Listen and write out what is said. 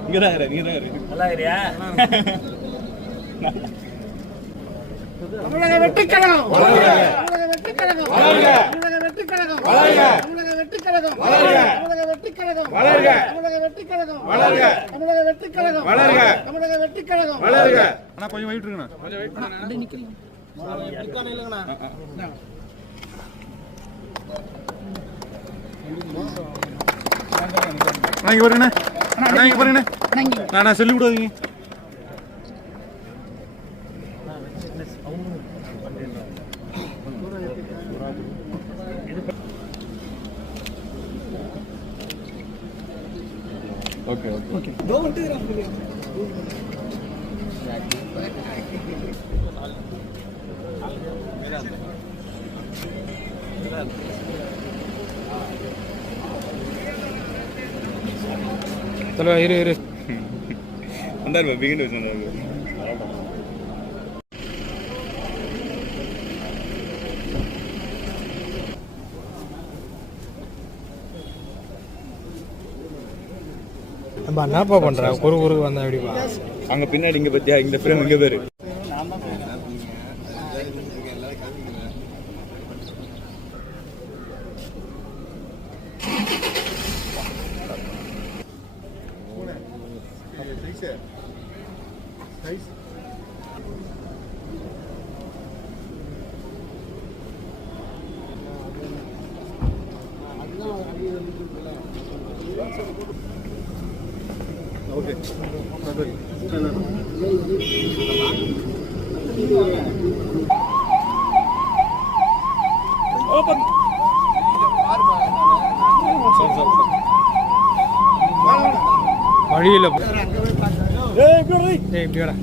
இங்கதான் நல்லா இருக்கியா? தமிழக வெற்றிக்கழகம் தமிழக வெற்றிக்கழகம் தமிழக வெற்றிக்கழகம் தமிழக வெற்றிக்கழகம் தமிழக வெற்றிக்கழகம் தமிழக வெற்றிக்கழகம் தமிழக வெற்றிக்கழகம் தமிழக வெற்றிக்கழகம் அண்ணா கொஞ்சம் வெயிட் இருக்குண்ணா, கொஞ்சம் வெயிட் பண்ணா அப்படியே நிக்கலாம். இல்லங்கண்ணா இங்க பாருங்கண்ணா, அண்ணா இங்க பாருங்கண்ணா, நான் சொல்லி விடாதீங்க. ஓகே ஓகே ஓகே चलो इरे इरे अंदर में बिगिन हो जाना நம்ம என்னப்பா பண்ற குறுக்கு வந்தா எப்படிப்பா அங்க பின்னாடி இங்க பத்தியா இந்த ஃப்ரேம் இங்க பேரு ओके ओपन வழியில ஏய் இப்படி இப்படி வாடா.